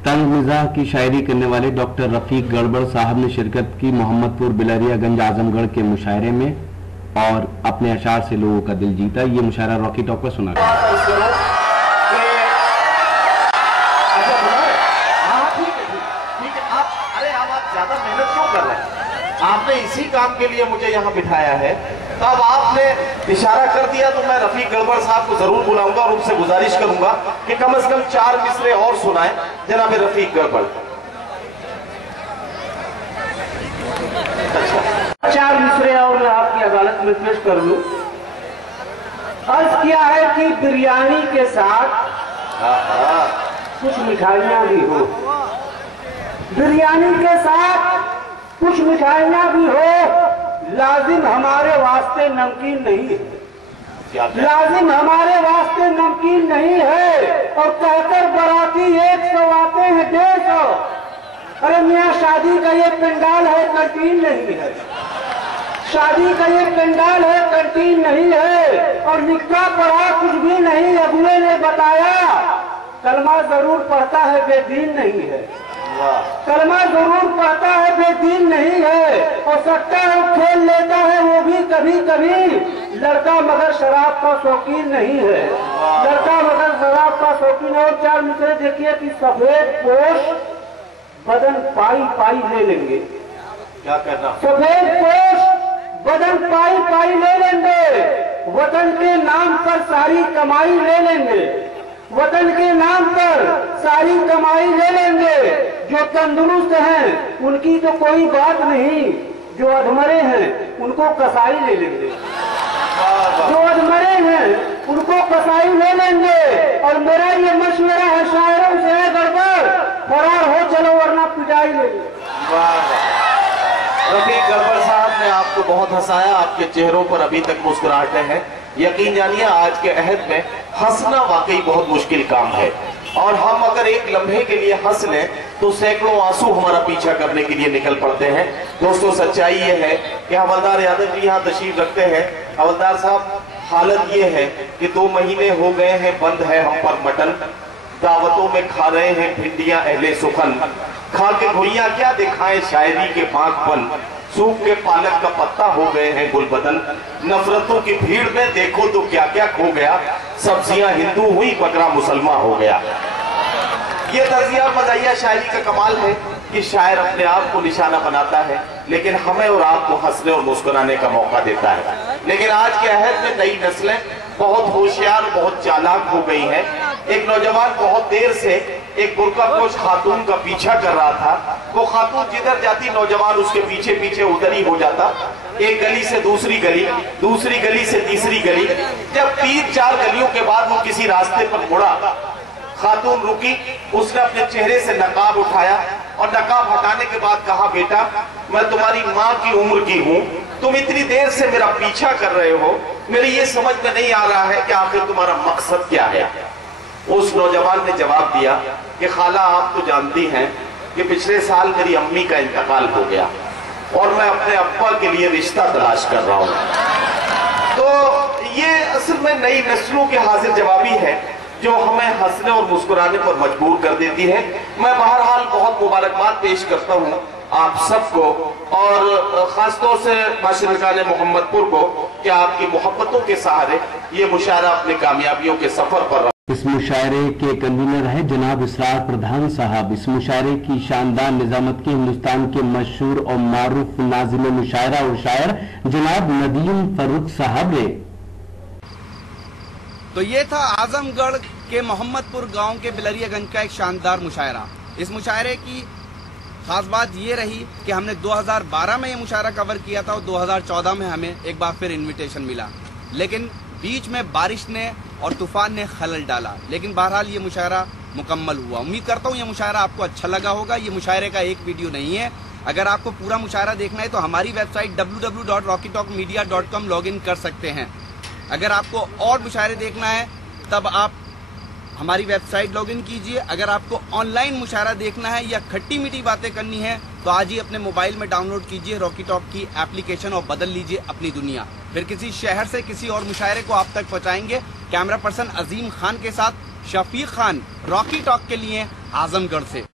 तंग मिजाज की शायरी करने वाले डॉक्टर रफीक गड़बड़ साहब ने शिरकत की मोहम्मदपुर बिलरियागंज आजमगढ़ के मुशायरे में और अपने अशार से लोगों का दिल जीता। ये मुशायरा रॉकी टॉक पर सुना गया। ज्यादा मेहनत क्यों कर रहे हैं? आपने इसी काम के लिए मुझे यहाँ बिठाया है, तब आपने इशारा कर दिया तो मैं रफीक गड़बड़ साहब को जरूर बुलाऊंगा और उनसे गुजारिश करूंगा कि कम से कम 4 मिसरे और सुनाएं जनाब रफीक गड़बड़। अच्छा 4 मिसरे और मैं आपकी अदालत में पेश कर लूं। अर्ज किया है कि बिरयानी के साथ कुछ मिठाइयां भी हो, बिरयानी के साथ कुछ मिठाइयां भी हो, लाजिम हमारे वास्ते नमकीन नहीं है, लाजिम हमारे वास्ते नमकीन नहीं है। और कहकर बराती 100 आते हैं 150। अरे मियाँ शादी का ये पंडाल है, कंटीन नहीं है, शादी का ये पंडाल है, कंटीन नहीं है। और निकाह पढ़ा कुछ भी नहीं, अगुए ने बताया कलमा जरूर पढ़ता है बेदीन नहीं है, कलमा जरूर पढ़ता है बेदीन नहीं है। और सट्टा खेल लेता है वो भी कभी कभी, लड़का मगर शराब का शौकीन नहीं है, लड़का मगर शराब का शौकीन है। और 4 मिसरे देखिए कि सफेद पोश बदन पाई पाई ले लेंगे, क्या करना? सफेद पोश बदन पाई पाई ले लेंगे, वतन के नाम पर सारी कमाई ले लेंगे, वतन के नाम पर सारी कमाई ले लेंगे। जो तंदुरुस्त हैं उनकी तो कोई बात नहीं, जो अधमरे हैं उनको कसाई ले लेंगे, जो अधमरे हैं उनको कसाई ले लेंगे। और मेरा ये मशवरा है शायरों से है गड़बड़, फरार हो चलो वरना पिटाई ले लेंगे। रफीक गड़बड़ साहब ने आपको बहुत हंसाया, आपके चेहरों पर अभी तक मुस्कुराहटें हैं। यकीन जानिए आज के अहद में हंसना वाकई बहुत मुश्किल काम है, और हम अगर एक लम्हे के लिए हंस लें तो सैकड़ों आंसू हमारा पीछा करने के लिए निकल पड़ते हैं। दोस्तों सच्चाई ये है कि हवलदार यादव जी यहाँ तशरीफ रखते हैं। हवलदार साहब, हालत ये है कि 2 महीने हो गए हैं बंद है हम पर मटन, दावतों में खा रहे हैं भिंडियां अहले सुखन, खा के घुइयां क्या दिखाएं शायरी के बागपन, सूख के पालक का पत्ता हो गए हैं गुलबदन, नफरतों की भीड़ में देखो तो क्या क्या खो गया, सब्जियां हिंदू हुई बकरा मुसलमान हो गया। ये तर्जिया मज़ाहिया शायरी का कमाल है कि शायर अपने आप को निशाना बनाता है, लेकिन हमें और आपको हंसने और मुस्कुराने का मौका देता है। लेकिन आज के अहद में नई नस्लें बहुत होशियार, बहुत चालाक हो गई हैं। एक नौजवान बहुत देर से एक बुर्कापोश खातून का पीछा कर रहा था, वो खातून जिधर जाती नौजवान उसके पीछे पीछे उधर ही हो जाता, एक गली से दूसरी गली, दूसरी गली से तीसरी गली। जब 3-4 गलियों के बाद वो किसी रास्ते पर मुड़ा, खातून रुकी, उसने अपने चेहरे से नकाब उठाया और नकाब हटाने के बाद कहा, बेटा मैं तुम्हारी माँ की उम्र की हूँ, तुम इतनी देर से मेरा पीछा कर रहे हो, मेरी ये समझ में नहीं आ रहा है कि आखिर तुम्हारा मकसद क्या है। उस नौजवान ने जवाब दिया कि खाला आप तो जानती हैं कि पिछले साल मेरी अम्मी का इंतकाल हो गया और मैं अपने अब्बा के लिए रिश्ता तलाश कर रहा हूँ। तो ये असल में नई नस्लों के हाजिर जवाबी है जो हमें हंसने और मुस्कुराने पर मजबूर कर देती है। मैं बहरहाल बहुत मुबारकबाद पेश करता हूँ आप सबको, और खासतौर से बाशिरकान मोहम्मदपुर को कि आपकी मोहब्बतों के सहारे ये मुशायरा अपने कामयाबियों के सफर पर। इस मुशायरे के कन्वीनर है जनाब इसरार प्रधान साहब। इस मुशायरे की शानदार निजामत की हिंदुस्तान के मशहूर और मारूफ नाज़िम मुशायरा और शायर जनाब नदीम फर्रुख साहब ने। तो ये था आजमगढ़ के मोहम्मदपुर गांव के बिलरियागंज का एक शानदार मुशायरा। इस मुशायरे की खास बात ये रही कि हमने 2012 में ये मुशायरा कवर किया था और 2014 में हमें एक बार फिर इनविटेशन मिला, लेकिन बीच में बारिश ने और तूफान ने खलल डाला। लेकिन बहरहाल ये मुशायरा मुकम्मल हुआ। उम्मीद करता हूँ ये मुशायरा आपको अच्छा लगा होगा। ये मुशायरे का एक वीडियो नहीं है, अगर आपको पूरा मुशायरा देखना है तो हमारी वेबसाइट www.rockytalkmedia.com लॉगिन कर सकते हैं। अगर आपको और मुशायरे देखना है तब आप हमारी वेबसाइट लॉगिन कीजिए। अगर आपको ऑनलाइन मुशायरा देखना है या खट्टी मीठी बातें करनी है तो आज ही अपने मोबाइल में डाउनलोड कीजिए रॉकी टॉक की एप्लीकेशन और बदल लीजिए अपनी दुनिया। फिर किसी शहर से किसी और मुशायरे को आप तक पहुंचाएंगे। कैमरा पर्सन अजीम खान के साथ शफीक खान, रॉकी टॉक के लिए आजमगढ़ से।